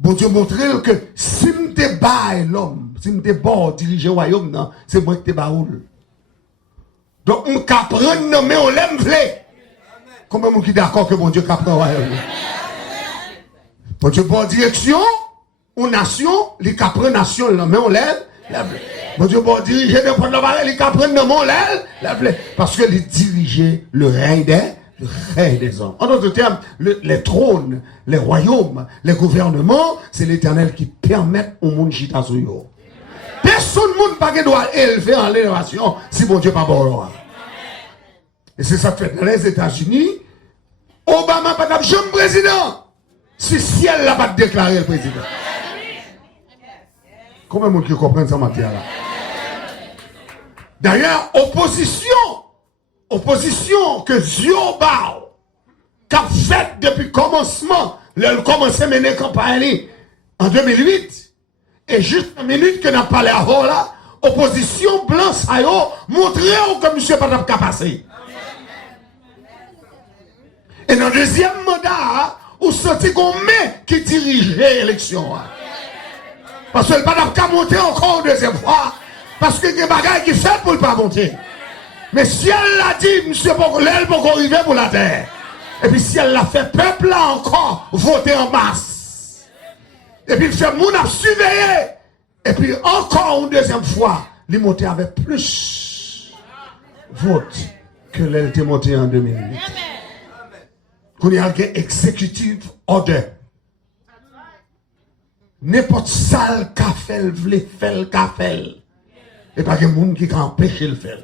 Bon Dieu montrer que si m'te bail l'homme, si m'te bon diriger royaume non, c'est moi qui te baoul. Donc on ka prendre non mais on l'aime vle. Combien moun qui d'accord que bon Dieu ka prendre royaume? Bon Dieu bon direction ou nation, li ka prendre nation non mais on l'aime. Bon Dieu bon diriger n'importe la barre, li ka prendre non mais on l'aime. Parce que il diriger le règne des hommes. En d'autres termes, les trônes, les royaumes, les gouvernements, c'est l'Éternel qui permet au monde chita sur yo. Personne ne pas doit élever en l'élévation si bon Dieu pas bon. Et c'est ça que fait dans les États-Unis. Obama pas de jeune président. Si ciel n'a pas déclaré le président. Combien de monde qui comprennent ça matière là? D'ailleurs, opposition que Ziobao, qu'a fait depuis le commencement, le commencé à mener campagne en 2008, et juste une minute que n'a parlé avant là, opposition blanc ça yo, montré que monsieur pas passé. Et dans le deuxième mandat, vous sentez qu'on met qui dirigeait l'élection. Parce que le pas monter encore une deuxième fois, parce que il y a des bagages qui fait pour ne pas monter. Mais si elle l'a dit, monsieur, l'aile pour arriver pour la terre. Et puis si elle l'a fait, peuple là encore voter en masse. Et puis il fait moun a surveillé. Et puis encore une deuxième fois, il monté avec plus vote que l'aile était montée en 2008. Qu'on y a un exécutif order. N'importe salle qu'a fait le fait qu'a fait. Et pas de monde qui a empêché le faire.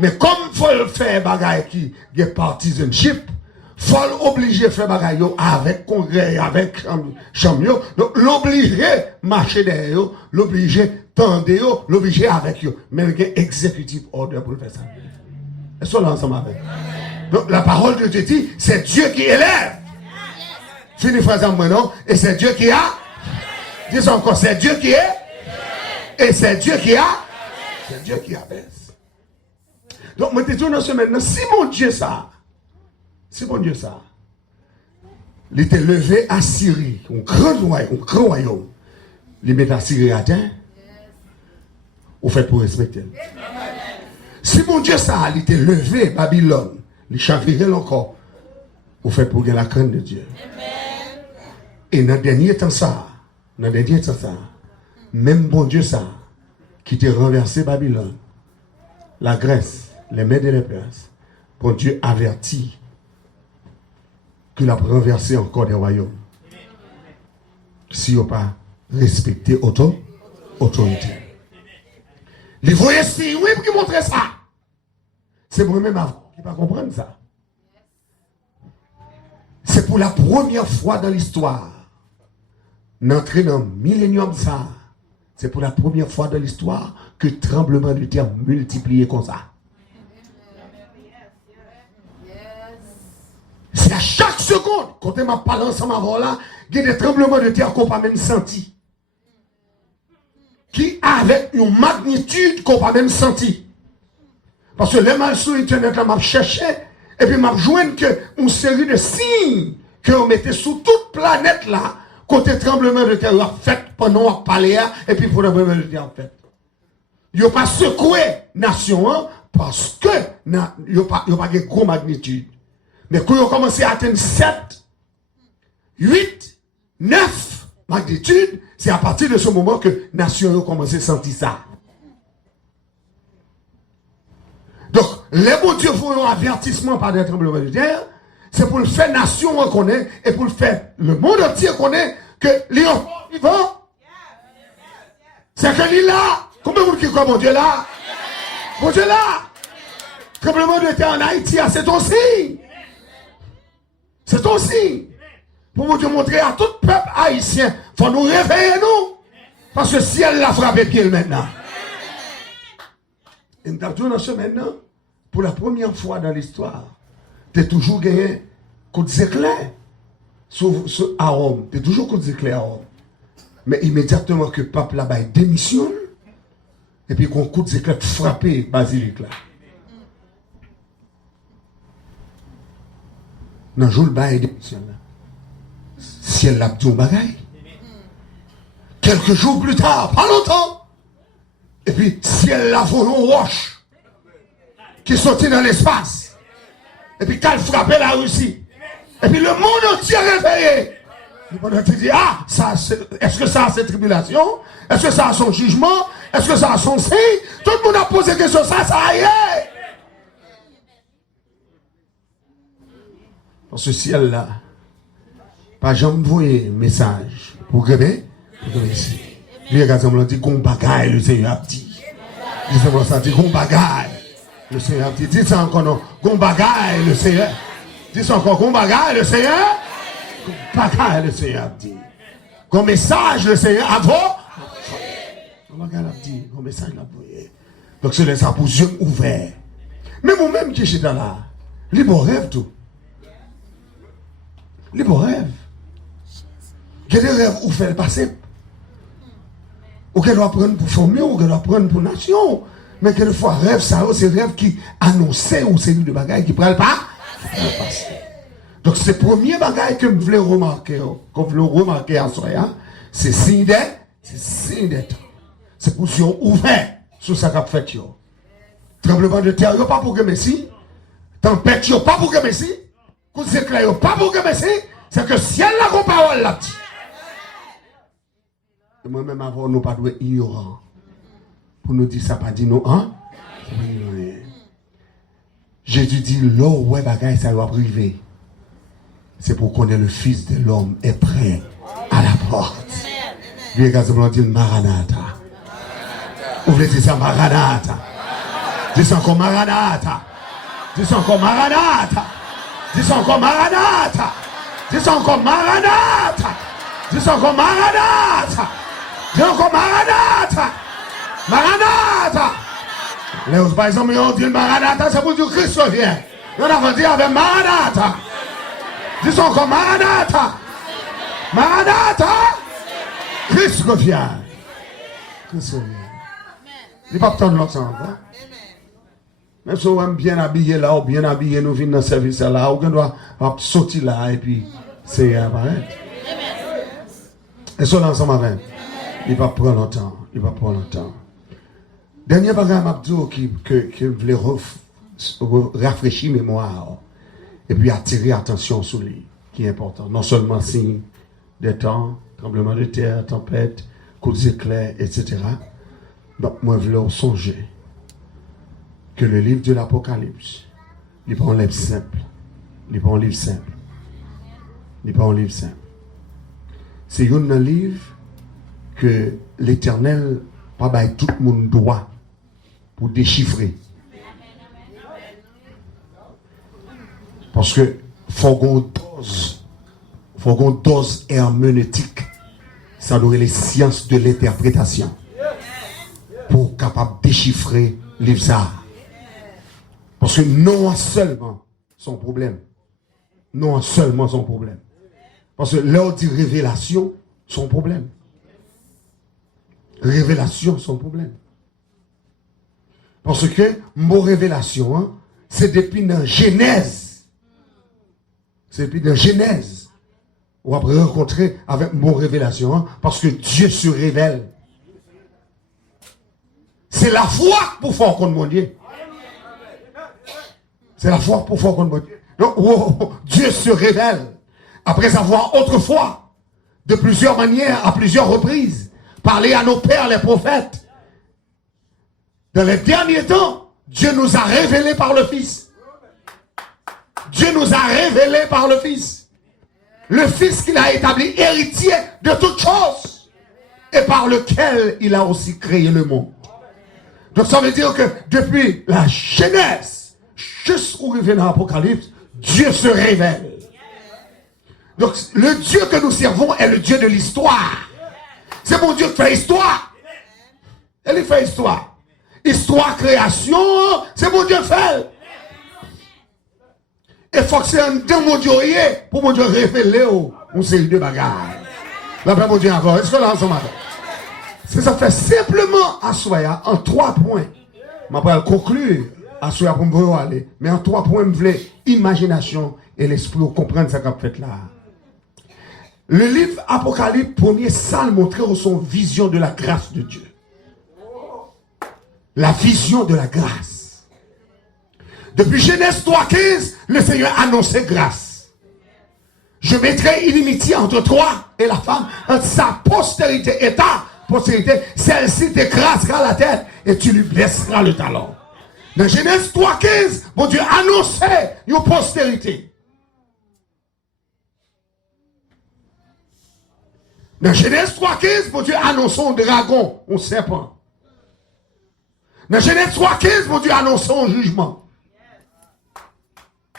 Mais comme il faut le faire bagaille qui est partisanship, il faut l'obliger à faire bagaille avec congrès, avec chambre, donc l'obliger marcher derrière, l'obliger tendre, l'obliger avec eux. Mais il y a un executive order pour le faire ça. Est-ce qu'on est ensemble avec? Donc la parole de Dieu dit, c'est Dieu qui élève. Fini phrase en moi non? Et c'est Dieu qui a. Dis encore, c'est Dieu qui est. Et c'est Dieu qui a. C'est Dieu qui abaisse. Donc, moi, je te dis maintenant, si mon Dieu ça, il était levé à Syrie, un grand royaume, il met à Syrie à terre, ou fait pour respecter. Si mon Dieu ça, il était levé Babylone, il chavirait encore, ou fait pour gagner la crainte de Dieu. Et dans le dernier temps ça, même bon Dieu ça, qui t'a renversé Babylone, la Grèce, les Mèdes et les Perses, bon Dieu avertit qu'il a renversé encore des royaumes. Si on pas respecté autorité. Les voyez si, oui, qui montre ça. C'est moi-même qui ne pas comprendre ça. C'est pour la première fois dans l'histoire, d'entrer dans le millénium ça. C'est pour la première fois dans l'histoire que le tremblement de terre multiplié comme ça. C'est à chaque seconde, quand on m'a parlé ensemble avant là, il y a des tremblements de terre qu'on n'a pas même senti. Qui avec une magnitude qu'on n'a pas même senti. Parce que les mal sur Internet, m'a cherché, et puis m'a joint une série de signes qu'on mettait sur toute planète là, côté tremblement de terre a fait pendant qu'on parlait, et puis pour le tremblement de terre fait. Il n'y a pas secoué la nation parce que il n'y a pas de gros magnitude. Mais quand ils ont commencé à atteindre 7, 8, 9 magnitudes, c'est à partir de ce moment que la nation a commencé à sentir ça. Donc, les bons dieux font un avertissement par des tremblements de terre, c'est pour le faire nation reconnaître et pour le faire le monde entier reconnaître que les enfants vivants, c'est que l'île là, combien de monde qui croit mon Dieu là? Mon Dieu là! Tremblement de terre en Haïti, c'est ton signe. C'est ton signe. Pour vous montrer à tout peuple haïtien, il faut nous réveiller nous. Parce que si elle l'a frappé pied maintenant. Et nous avons dans ce maintenant, pour la première fois dans l'histoire, tu as toujours gagné coup d'éclair à Rome. Tu as toujours coup d'éclair à Rome. Mais immédiatement que le peuple là-bas démissionne, et puis qu'on coup d'éclair frappé basilique là. Dans le jour le bail démissionne là. Si elle l'a dit au bagaille, quelques jours plus tard, pas longtemps, et puis ciel la volé une roche qui sortit dans l'espace. Et puis qu'elle frappait la Russie. Et puis le monde entier réveillé. Le monde entier dit, ah, est-ce que ça a ses tribulations? Est-ce que ça a son jugement? Est-ce que ça a son signe? Tout le monde a posé question, ça y est. Dans ce ciel-là, pas jamais envoyé message. Vous comprenez? Vous connaissez. Lui, regardez, on dit qu'on bagaille, le Seigneur a dit. Disons ça, dit qu'on bagaille. Le Seigneur a dit. Dites ça encore, non. Qu'on bagaille, le Seigneur. Dites ça encore, qu'on bagaille, le Seigneur. Qu'on bagaille, le Seigneur a dit. Qu'on message, le Seigneur a dit. Qu'on bagaille, a dit. Qu'on message, l'a envoyé. Donc, c'est ça pour yeux ouverts. Mais moi-même qui suis dans là, les beaux rêves, tout. Les beaux rêves. Il y a des rêves où fait le passé. Ou qu'elle doit prendre pour former, ou qu'elle doit prendre pour nation. Mais quelquefois, rêve, ça, c'est rêve qui annonçait ou c'est de bagaille qui ne prend pas. Donc, c'est le premier bagaille que je voulais remarquer, à soi, c'est signe des temps. C'est pour yeux ouverts sur ça qu'a fait. Tremblement de terre, pas pour que Messi. Tempête, pas pour que Messi. Coup d'éclair, pas pour que Messi. C'est que ciel la qu'on parole là. Et moi-même, avant, nous pas doué ignorant. Pour nous dire ça, pas dit nous, hein? Jésus dit, l'eau, ouais, bagaille, ça doit priver. C'est pour qu'on ait le Fils de l'homme est prêt à la porte. Lui, également, dit Maranatha. Ouvrez ça, Maranatha. Dis encore Maranatha. Dis encore Maranatha. Dis encore Maranatha. Dis encore Maranatha. Dis encore Maranatha. Dis encore Maranatha. Maranatha. Les par exemple, on dit Maranatha, c'est pour dire Christ revient. On a dit avec Maranatha. Dis encore Maranatha. Maranatha. Christ revient. Christ revient. Il n'y a pas besoin de l'autre encore. Même si on est bien habillé là, ou bien habillé, nous venons dans le service là, ou on doit sortir là, et puis c'est apparaître. Et ça, ensemble avec. Il va prendre longtemps. Il va prendre longtemps. Dernier bagage Abdou qui voulait rafraîchir mémoire et puis attirer attention sur lui, qui est important. Non seulement signe des temps, tremblement de terre, tempête, coups d'éclair, etc. Donc, moi, je voulais songer que le livre de l'Apocalypse, il n'est pas un livre simple. Il n'est pas un livre simple. Il n'est pas un livre simple. C'est un livre que l'Éternel, pas bail tout le monde doit pour déchiffrer. Parce que faut qu'on dose herméneutique. Ça doit être les sciences de l'interprétation pour capable déchiffrer le livre ça. Parce que non seulement son problème. Non seulement son problème. Parce que l'heure dit révélation, son problème. Révélation, son problème. Parce que mon révélation, hein, c'est depuis dans Genèse. C'est depuis dans Genèse. On va rencontrer avec mon révélation, hein, parce que Dieu se révèle. C'est la foi pour faire contre mon Dieu. C'est la foi pour faire contre mon Dieu. Donc, Dieu se révèle. Après avoir autrefois, de plusieurs manières, à plusieurs reprises, parlé à nos pères, les prophètes. Dans les derniers temps, Dieu nous a révélé par le Fils. Dieu nous a révélé par le Fils. Le Fils qu'il a établi héritier de toutes choses et par lequel il a aussi créé le monde. Donc ça veut dire que depuis la Genèse jusqu'au réveil dans l'Apocalypse, Dieu se révèle. Donc le Dieu que nous servons est le Dieu de l'histoire. C'est mon Dieu qui fait histoire. Il fait histoire. Histoire, création, c'est mon Dieu qui fait. Et il faut que c'est un temps mon Dieu pour mon Dieu révéler une série de bagages. La paix mon Dieu encore. Est-ce que là ensemble? C'est ça fait simplement à soi en 3 points. Je vais conclure à soi pour me aller. Mais en 3 points, je voulais imagination et l'esprit pour comprendre ce qu'on fait là. Le livre Apocalypse, premier salle montrait son vision de la grâce de Dieu. La vision de la grâce. Depuis Genèse 3,15, le Seigneur annonçait grâce. Je mettrai inimitié entre toi et la femme, entre sa postérité et ta postérité. Celle-ci t'écrasera la tête et tu lui blesseras le talon. Dans Genèse 3,15, mon Dieu annonçait une postérité. Dans Genèse 3,15, mon Dieu annonçait un dragon, un serpent. Dans Genèse 3,15, mon Dieu annonçait un jugement.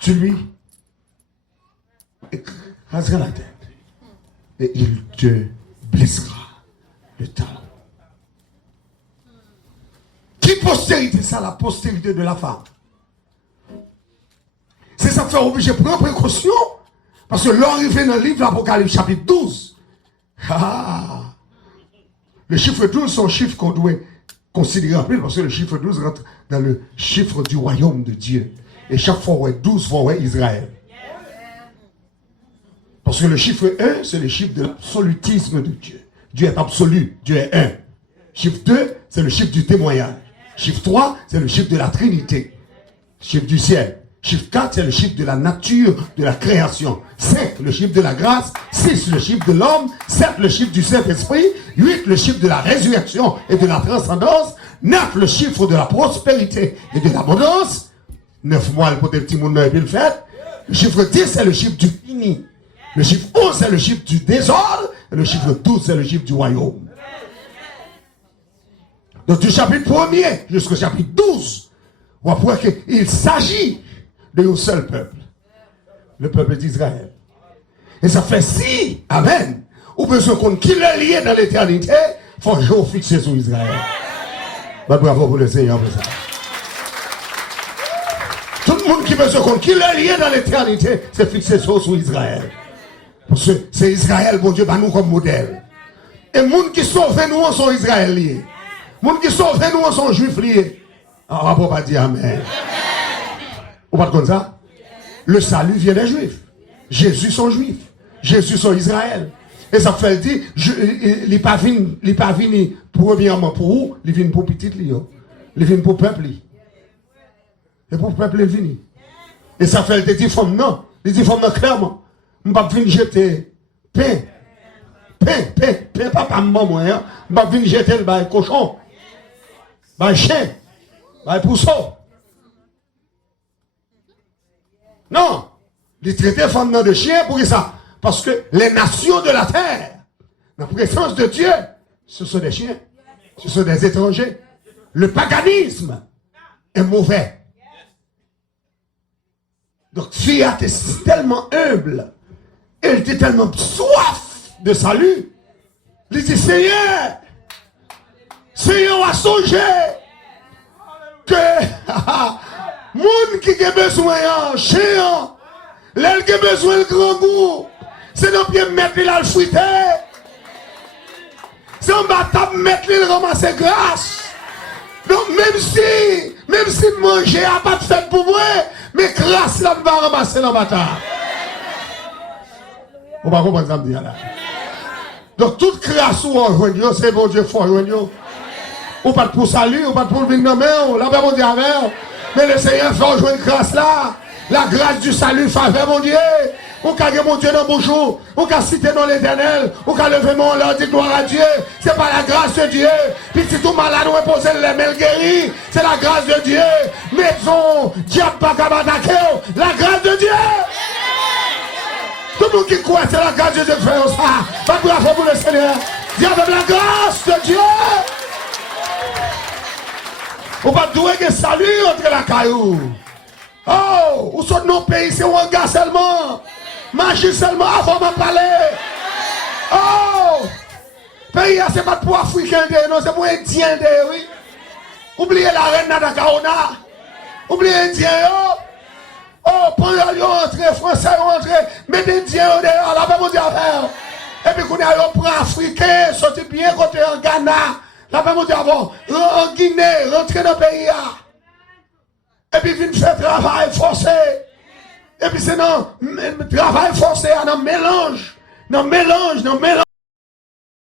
Tu lui écraseras la tête et il te blessera le talon. Qui postérité ça? La postérité de la femme. C'est ça qui fait obligé de prendre précaution. Parce que l'arrivée dans le livre d'Apocalypse chapitre 12. Le chiffre 12, c'est un chiffre qu'on doit considérer en plus. Parce que le chiffre 12 rentre dans le chiffre du royaume de Dieu. Et chaque fois, ouais, 12 fois, ouais, Israël. Parce que le chiffre 1, c'est le chiffre de l'absolutisme de Dieu. Dieu est absolu, Dieu est un. Chiffre 2, c'est le chiffre du témoignage. Chiffre 3, c'est le chiffre de la Trinité. Chiffre du ciel. Chiffre 4, c'est le chiffre de la nature, de la création. 5, le chiffre de la grâce. 6, le chiffre de l'homme. 7, le chiffre du Saint-Esprit. 8, le chiffre de la résurrection et de la transcendance. 9, le chiffre de la prospérité et de l'abondance. 9 mois pour des petits monde et puis le fait. Le chiffre 10, c'est le chiffre du fini. Le chiffre 11, c'est le chiffre du désordre. Et le chiffre 12, c'est le chiffre du royaume. Donc du chapitre 1er jusqu'au chapitre 12, on voit qu'il s'agit d'un seul peuple. Le peuple d'Israël. Et ça fait si, amen, ou besoin qu'on qui le lié dans l'éternité, il faut toujours fixer sur Israël. Bah, bravo pour le Seigneur pour ça. Tout le monde qui veut se compte qui le lié dans l'éternité, c'est fixé sur Israël. Parce que c'est Israël, bon Dieu, bah nous comme modèle. Et les gens qui sauvent nous sont Israël liés. Les gens qui sauvent nous sont juifs liés. Alors, on ne peut pas dire amen. Vous pas comme ça? Le salut vient des juifs. Jésus sont juifs. Jésus sont Israël. Et ça fait dire, il n'est pas venu premièrement pour vous, il vient pour petit Lio. Il vient pour peuple. Et pour peuple, il vient. Et ça fait dire, femme non. Il dit, femme non, clairement. Je ne vais pas venir jeter pain, papa, maman, hein. Je ne vais pas venir jeter le cochon, le chien, le pousseau. Non, il traite femme de chien pour ça. Parce que les nations de la terre, la présence de Dieu, ce sont des chiens, ce sont des étrangers. Le paganisme est mauvais. Donc, fille était tellement humble, elle était tellement soif de salut. Il dit, Seigneur, a songé que monde qui a besoin de chien, l'elle qui a besoin de grand goût, c'est dans pied mettre il a le fruité. C'est en bas table mettre il ramasser grâce. Donc même si manger a pas de fait pour moi, mais grâce là va ramasser dans bataille. On va comprendre ça me dire là. Donc toute grâce ou on joint, c'est bon Dieu fort joint. Ou pas pour salut, ou pas pour venir dans main, là bas mon Dieu avec. Mais le Seigneur fait jouer une grâce là. La grâce du salut faveur mon Dieu. Ou qu'a mon Dieu dans bonjour, ou qu'a cité dans l'éternel, ou qu'a levé mon là, dit gloire à Dieu. C'est pas la grâce de Dieu. Puis si tout malade, on repose les mains guéris. C'est la grâce de Dieu. Maison, diable pas qu'à m'attaquer. La grâce de Dieu. Tout le monde qui croit, c'est la grâce de Dieu qui fait ça. Pas bravo pour le Seigneur. Dis avec la grâce de Dieu. On va douer que salut entre la caillou. Oh, où sont nos pays, c'est un gars seulement. Marcher seulement avant de parler. Oh, pays, c'est pas pour Africain, non, c'est pour Indien, oui. Oubliez la reine Nadakaona. Oubliez Indien, oh, pendant qu'ils rentrent, Français rentrent, mettez Indien dehors, là, pas mon affaire. Et puis, qu'on a pris Africain, sorti bien côté en Ghana. Là, pas mon avant, en Guinée, rentrer dans le pays. Et puis, vient faire travail forcé. Et puis, c'est non, travail forcé, un mélange dans mélange, dans mélange.